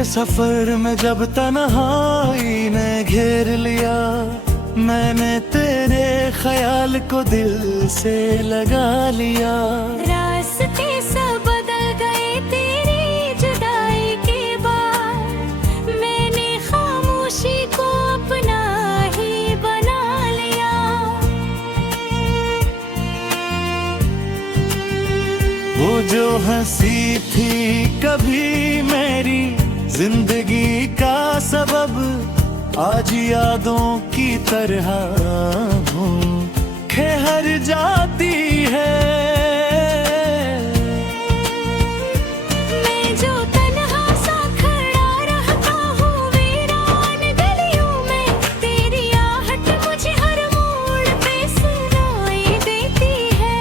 के सफर में जब तन्हाई ने घेर लिया, मैंने तेरे ख्याल को दिल से लगा लिया। रास्ते सब बदल गए तेरी जुदाई के बाद, मैंने खामोशी को अपना ही बना लिया। वो जो हंसी थी कभी मेरी जिंदगी का सबब, आज यादों की तरह ठहर जाती है। मैं जो तन्हा सा खड़ा रहता हूँ वीरान गलियों में, तेरी आहट मुझे हर मोड़ पे सुनाई देती है।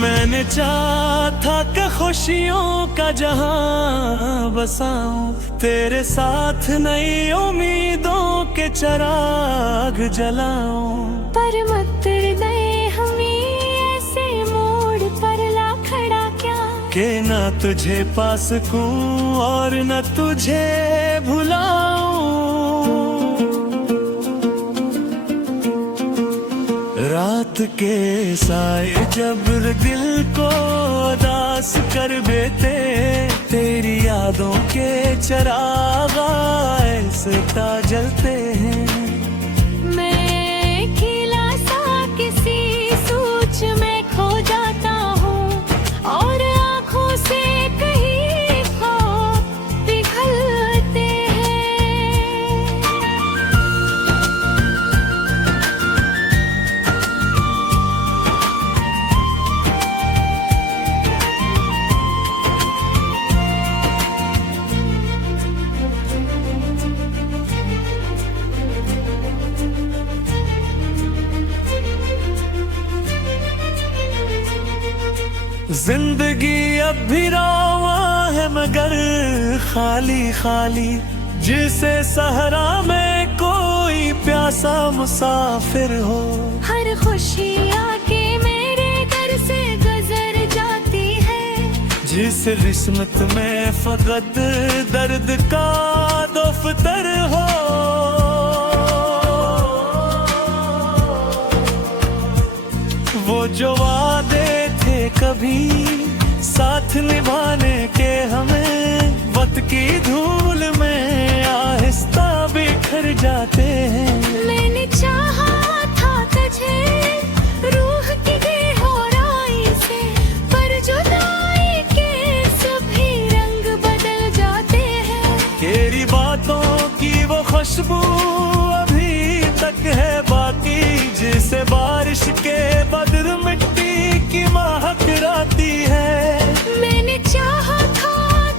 मैंने चाहा था कि खुशियों का जहां बसाऊं, तेरे साथ नई उम्मीदों के चिराग जलाऊं। पर मत दे हमें ऐसे मोड़ पर ला खड़ा क्या, कि न तुझे पा सकूं और न तुझे भुलाऊं। रात के साए जब दिल को उदास कर देते, तेरी यादों के चिराग ऐसा जलते हैं। मैं खिला सा किसी सोच में खो जाता हूँ, और आँखों से कहीं ख्वाब पिघलते हैं। जिंदगी अब भी रवा है मगर खाली खाली, जिसे सहरा में कोई प्यासा मुसाफिर हो। हर खुशी आके मेरे घर से गुजर जाती है, जिस किस्मत में फकत दर्द का दफ्तर हो। वो जो वादे थे कभी साथ निभाने के, हमें वक्त की धूल में आहिस्ता बिखर जाते हैं। मैंने चाहा था तुझे रूह की गहराई से, पर जुदाई के सभी रंग बदल जाते हैं। तेरी बातों की वो खुशबू अभी तक है बाकी, जिसे बारिश के बदर मिट्टी की महक आती है। मैंने चाहा था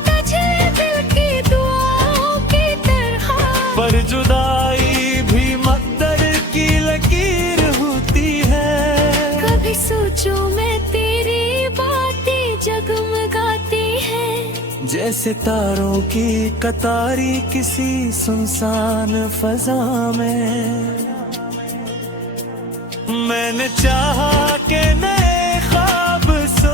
तुझे दिल की दुआओं की तरह, पर जुदाई भी मकदर की लकीर होती है। कभी सोचो मैं तेरी बातें जगमगाती है, जैसे तारों की कतारी किसी सुनसान फजा में। मैंने चाहा कि नए ख्वाब सो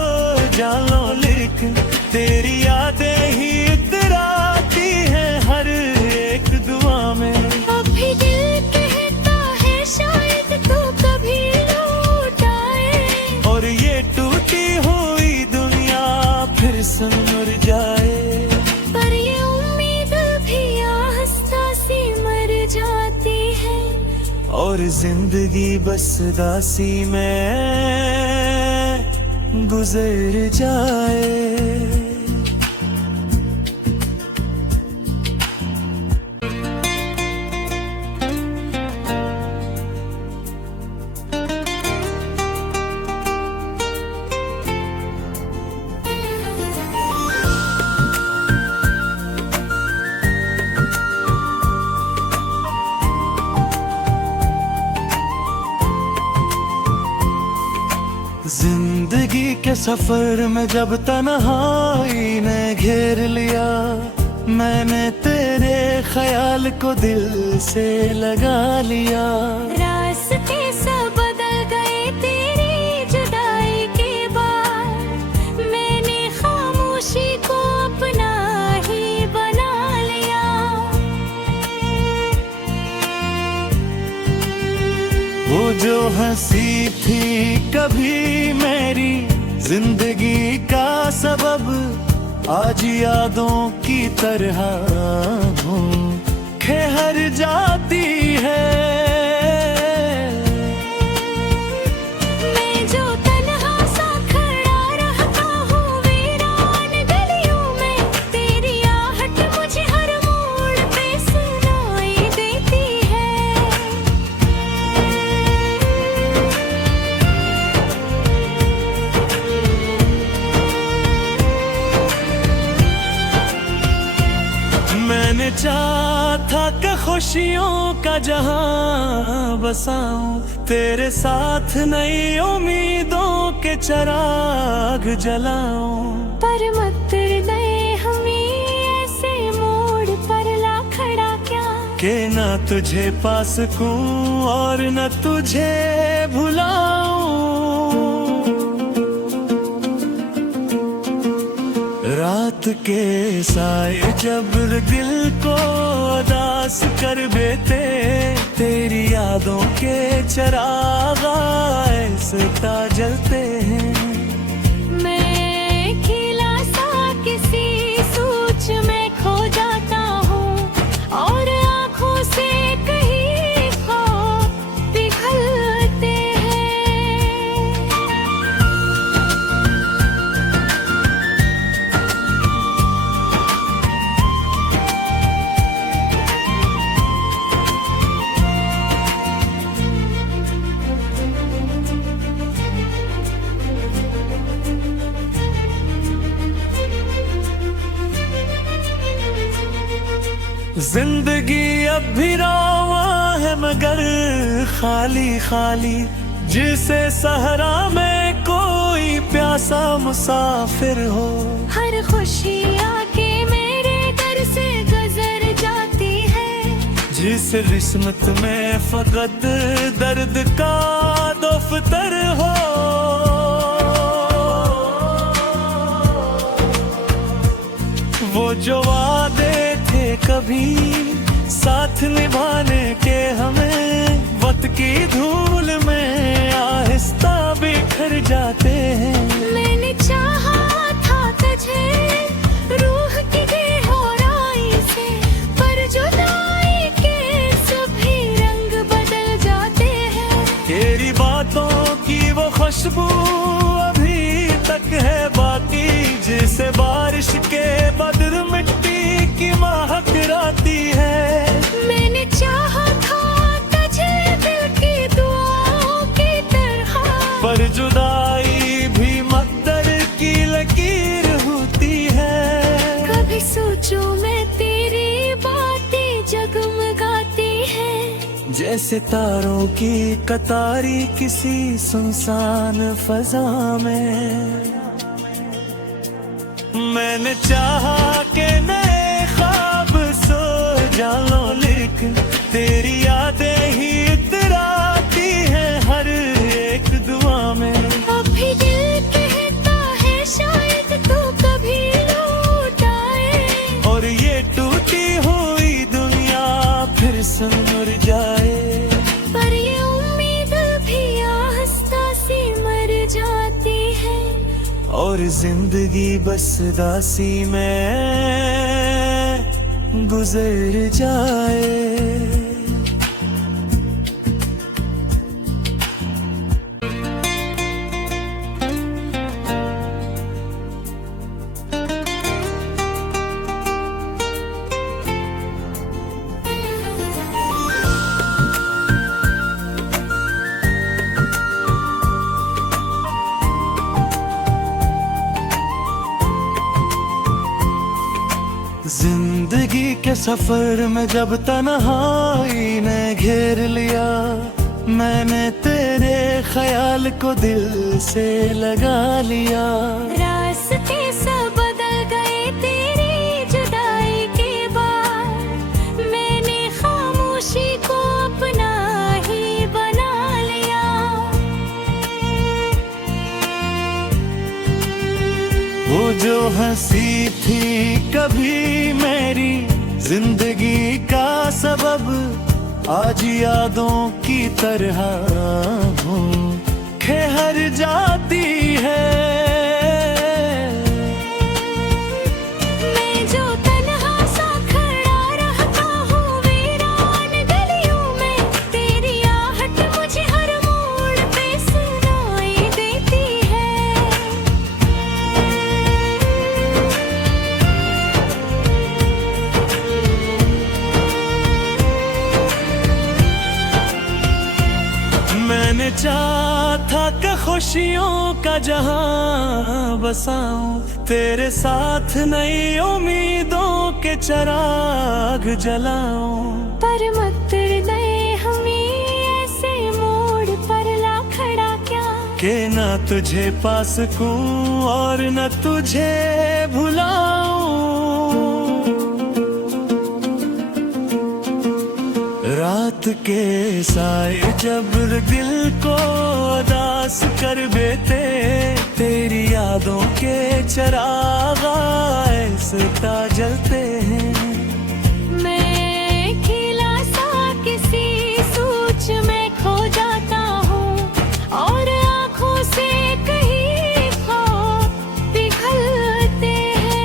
जाऊं, लेकिन तेरी यादें ही इतराती हैं हर एक दुआ में। अभी दिल कहता है शायद तू कभी लौट आए, और ये टूटी हुई दुनिया फिर से मुरझाए। पर ये उम्मीद भी आहिस्ता सी मर जाती है, और जिंदगी बस दासी में गुजर जाए। जिंदगी के सफर में जब तन्हाई ने घेर लिया, मैंने तेरे ख्याल को दिल से लगा लिया। रास्ते सब बदल गए तेरी जुदाई के बाद, मैंने खामोशी को अपना ही बना लिया। वो जो हंसी थी कभी मेरी जिंदगी का सबब, आज यादों की तरह घूम खेहर जाती है। मैं जो तन्हा सा खड़ा रहता हूँ वीरान गलियों में, तेरी आहट मुझे हर मोड़ पे सुनाई देती है। मैंने चाहा था कि खुशियों का जहां बसाऊं, तेरे साथ नई उम्मीदों के चिराग जलाऊं। पर मत दे हमें ऐसे मोड़ पर ला खड़ा क्या, के ना तुझे पा सकूं और न तुझे भुलाऊं। रात के साए जब दिल को उदास कर देते, तेरी यादों के चिराग ऐसे जलते हैं। मैं खिला सा किसी सोच में खो जाता हूँ, और आँखों से कहीं ख्वाब पिघलते हैं। जिंदगी अब भी रवा है मगर खाली खाली, जिसे सहरा में कोई प्यासा मुसाफिर हो। हर खुशी आके मेरे घर से गुजर जाती है, जिस किस्मत में फकत दर्द का दफ्तर हो। वो जो वादे थे कभी साथ निभाने के, हमें वक्त की धूल में आहिस्ता बिखर जाते हैं। मैंने चाहा था तुझे रूह की गहराई से, पर जुदाई के सभी रंग बदल जाते हैं। तेरी बातों की वो खुशबू अभी तक है बाकी, जिसे बारिश के बदर मिट्टी की महक आती है। मैंने चाहा था तुझे दिल की दुआओं की तरह, पर जुदाई भी मकदर की लकीर होती है। कभी सोचो मैं तेरी बातें जगमगाती है, जैसे तारों की कतारी किसी सुनसान फजा में। मैंने चाहा कि नए ख्वाब सो जाऊं, लेकिन तेरी यादें ही इतराती हैं हर एक दुआ में। अभी दिल कहता है शायद तू कभी लौट आए, और ये टूटी हुई दुनिया फिर से मुरझाए। पर ये उम्मीद भी आहिस्ता सी मर जाती है, और जिंदगी बस दासी में गुजर जाए। जिंदगी के सफर में जब तन्हाई ने घेर लिया, मैंने तेरे ख्याल को दिल से लगा लिया। रास्ते सब बदल गए तेरी जुदाई वो जो हंसी थी कभी मेरी जिंदगी का सबब, आज यादों की तरह हूँ खेहर जाती है। मैं जो तन्हा सा खड़ा रहता हूँ वीरान गलियों में, तेरी आहट मुझे हर मोड़ पे सुनाई देती है। मैंने चाहा था कि खुशियों का जहां बसाऊं, तेरे साथ नई उम्मीदों के चिराग जलाऊं। पर मत दे हमें ऐसे मोड़ पर ला खड़ा क्या, के ना तुझे पा सकूं और न तुझे भुलाऊं। रात के साए जब दिल को उदास कर देते, तेरी यादों के चिराग ऐसा जलते हैं। मैं खिला सा किसी सोच में खो जाता हूँ, और आँखों से कहीं ख्वाब पिघलते हैं।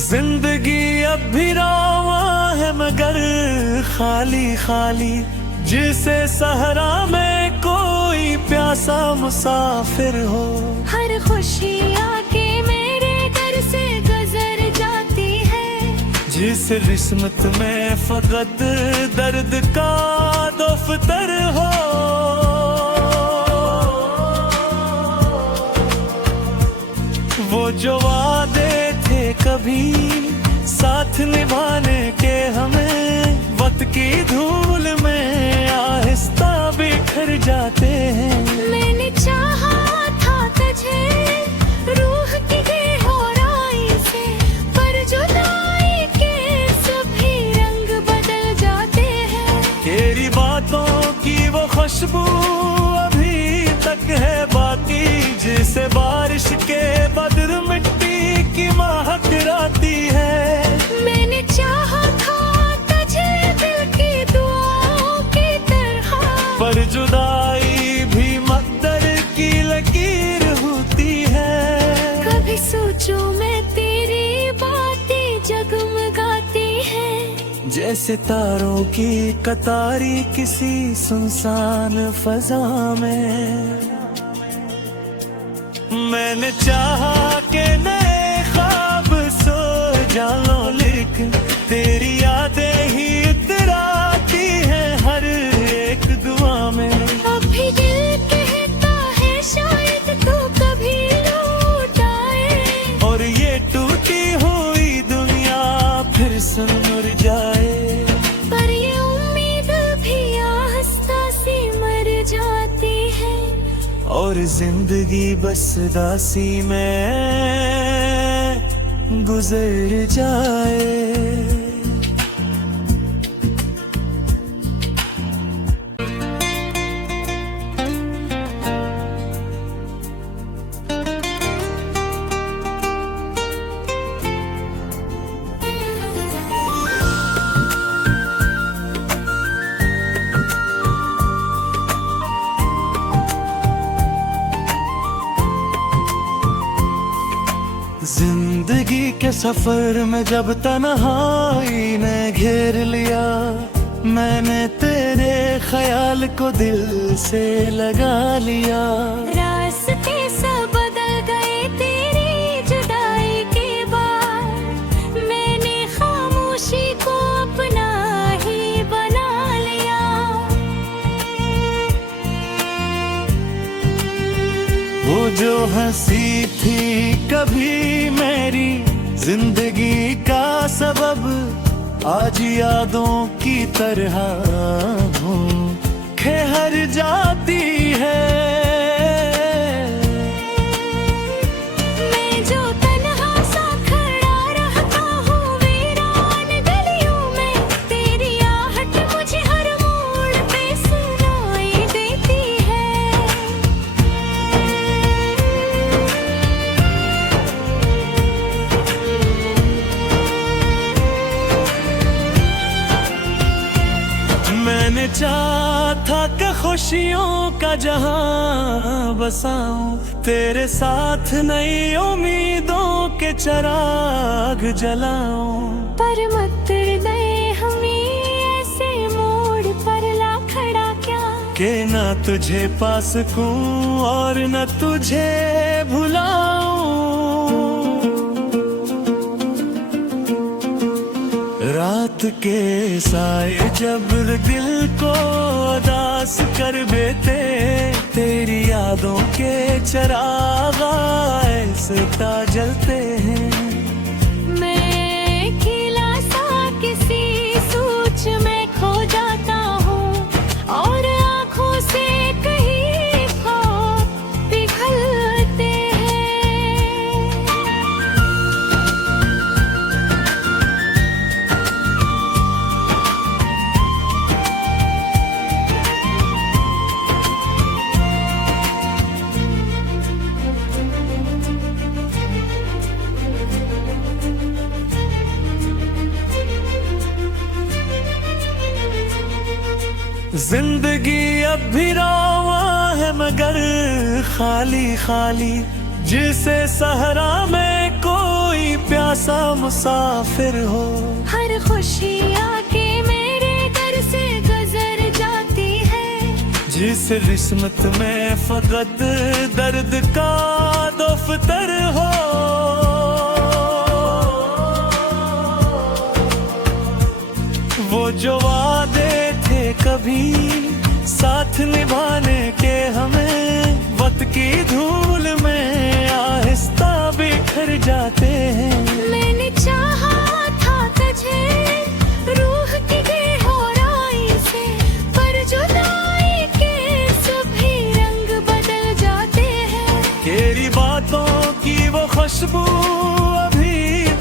जिंदगी अब भी रवा है मगर खाली खाली, जिसे सहरा में कोई प्यासा मुसाफिर हो। हर खुशी आके मेरे घर से गुजर जाती है, जिस किस्मत में फकत दर्द का दफ्तर हो। वो जो वादे थे कभी साथ निभाने के, हमें वक्त की धूल में आहिस्ता बिखर जाते हैं। मैंने चाहा था तुझे रूह की गहराई से, पर जुदाई के सभी रंग बदल जाते हैं। तेरी बातों की वो खुशबू अभी तक है बाकी, जिसे बारिश के बदर मिट्टी की महक आती है। मैंने चाहा था तुझे दिल की दुआओं की तरह, पर जुदाई भी मकदर की लकीर होती है। कभी सोचो मैं तेरी बातें जगमगाती है, जैसे तारों की कतारी किसी सुनसान फजा में। मैंने चाहा कि नए ख्वाब सो जाऊं, लेकिन तेरी यादें ही इतराती हैं हर एक दुआ में। अभी दिल कहता है शायद तू कभी लौट आए, और ये टूटी हुई दुनिया फिर से मुरझाए। पर ये उम्मीद भी आहिस्ता सी मर जाती है, और जिंदगी बस दासी में गुजर जाए। जिंदगी के सफर में जब तन्हाई ने घेर लिया, मैंने तेरे ख्याल को दिल से लगा लिया। रास्ते सब बदल गए तेरी जुदाई के बाद, मैंने खामोशी को अपना ही बना लिया। वो जो हंसी थी कभी मेरी जिंदगी का सबब, आज यादों की तरह हूँ ठहर जाती है। मैं जो तन्हा सा खड़ा रहता हूँ वीरान गलियों में, तेरी आहट मुझे हर मोड़ पे सुनाई देती है। मैंने चाहा था कि खुशियों का जहां बसाऊं, तेरे साथ नई उम्मीदों के चिराग जलाऊं। पर मत दे हमें ऐसे मोड़ पर ला खड़ा क्या, कि ना तुझे पा सकूं और न तुझे भुलाऊं। रात के साए जब दिल को उदास कर देते, तेरी यादों के चिराग ऐसा जलते हैं। मैं खिला सा किसी सोच में खो जाता हूँ और आँखों से कहीं खो पिघलते हैं। जिंदगी अब भी रवा है मगर खाली खाली, जिसे सहरा में कोई प्यासा मुसाफिर हो। हर खुशी आके मेरे घर से गुजर जाती है, जिस किस्मत में फकत दर्द का दफ्तर हो। वो जो वादे थे कभी साथ निभाने के, हमें वक्त की धूल में आहिस्ता बिखर जाते हैं। मैंने चाहा था तुझे रूह की गहराई से, पर जुदाई के सभी रंग बदल जाते हैं। तेरी बातों की वो खुशबू अभी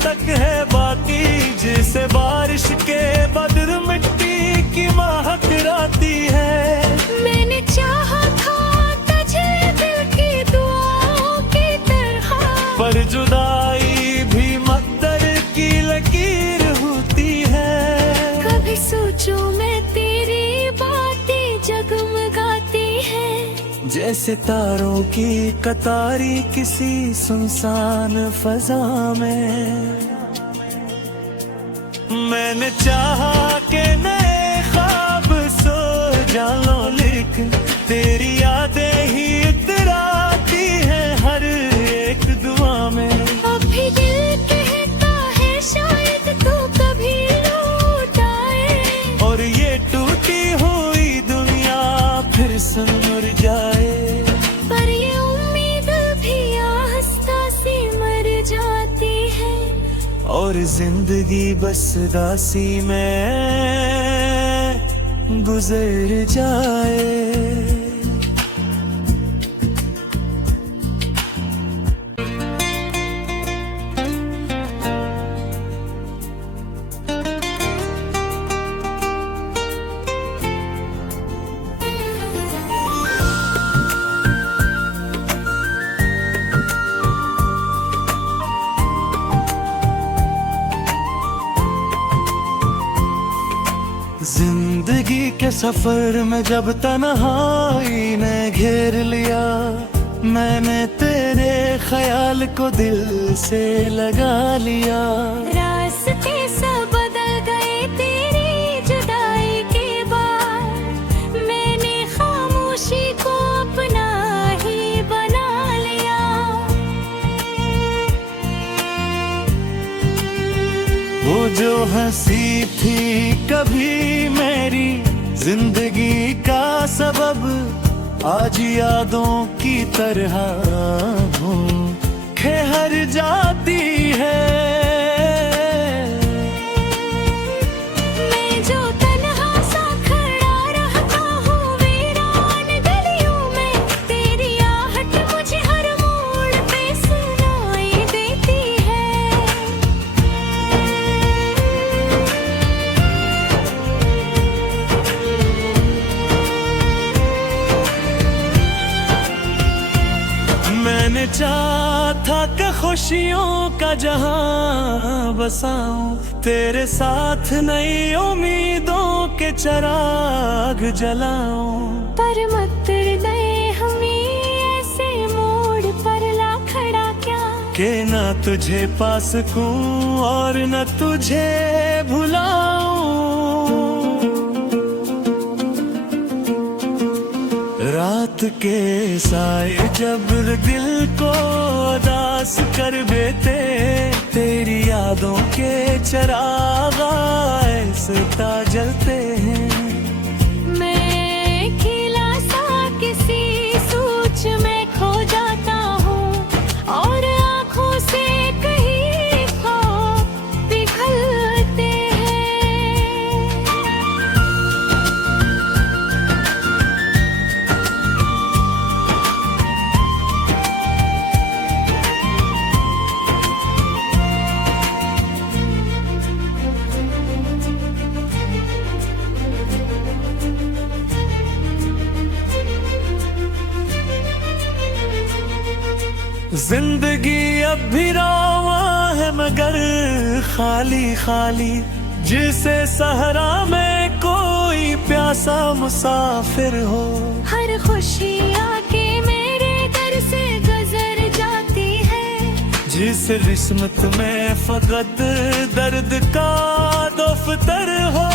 तक है बाकी, जिसे बारिश के बदर मिट्टी की महक आती है। मैंने चाहा था तुझे दिल की दुआओं की तरह, पर जुदाई भी मकदर की लकीर होती है। कभी सोचो मैं तेरी बातें जगमगाती है, जैसे तारों की कतारी किसी सुनसान फजा में। मैंने चाहा कि नए ख्वाब सो जाऊं, लेकिन तेरी यादें ही इतराती हैं हर एक दुआ में। अभी दिल कहता है शायद तू कभी लौट आए, और ये टूटी हुई दुनिया फिर से मुरझाए। पर ये उम्मीद भी आहिस्ता सी मर जाती है, और जिंदगी बस दासी में गुजर जाए। जिंदगी के सफर में जब तन्हाई ने घेर लिया, मैंने तेरे ख्याल को दिल से लगा लिया। रास्ते सब बदल गए तेरी जुदाई के बाद, मैंने खामोशी को अपना ही बना लिया। वो जो हंसी थी कभी मेरी जिंदगी का सबब, आज यादों की तरह हूँ ठहर जाती है। चाहा था कि खुशियों का जहां बसाऊं, तेरे साथ नई उम्मीदों के चिराग जलाऊं। पर मत दे हमें ऐसे मोड़ पर ला खड़ा क्या, के ना तुझे पा सकूं और न तुझे भुलाऊं। रात के साए जब दिल को उदास कर देते, तेरी यादों के चिराग ऐसा जलते हैं। मैं खिला सा किसी सोच में खो जाता हूँ, और आँखों से कहीं ख्वाब पिघलते हैं। जिंदगी अब भी रवा है मगर खाली खाली, जिसे सहरा में कोई प्यासा मुसाफिर हो। हर खुशी आके मेरे घर से गुजर जाती है, जिस किस्मत में फकत दर्द का दफ्तर हो।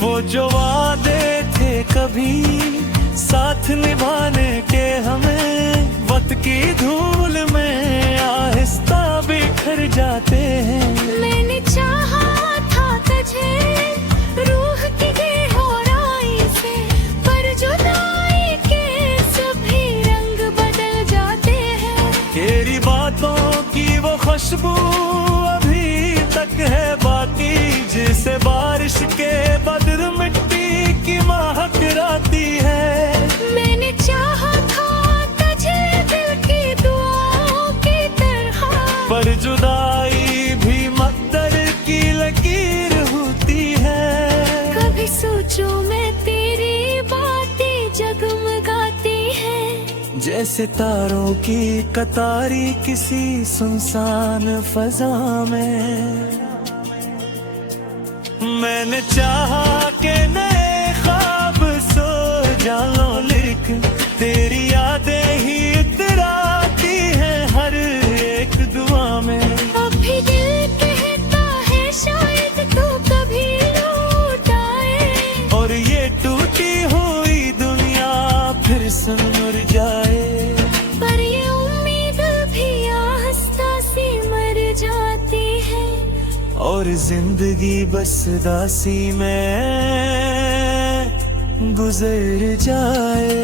वो जो वादे थे कभी साथ निभाने के, हमें वक्त की धूल में आहिस्ता बिखर जाते हैं। मैंने चाहा था तुझे रूह की गहराई से, पर जुदाई के सभी रंग बदल जाते हैं। तेरी बातों की वो खुशबू अभी तक है बाकी, जिसे बारिश के बदर मिट्टी की महक आती है। मैंने चाहा था तुझे दिल की दुआओं की तरह, पर जुदाई भी मकदर की लकीर होती है। कभी सोचो मैं तेरी बातें जगमगाती है, जैसे तारों की कतारी किसी सुनसान फजा में। मैंने चाहा कि नए ख्वाब सो जाऊं, लेकिन तेरी यादें ही इतराती हैं हर एक दुआ में। अभी दिल कहता है शायद तू कभी लौट आए, और ये टूटी हुई दुनिया फिर से मुरझाए। पर ये उम्मीद भी आहिस्ता सी मर जाती है, और जिंदगी बस दासी में गुजर जाए।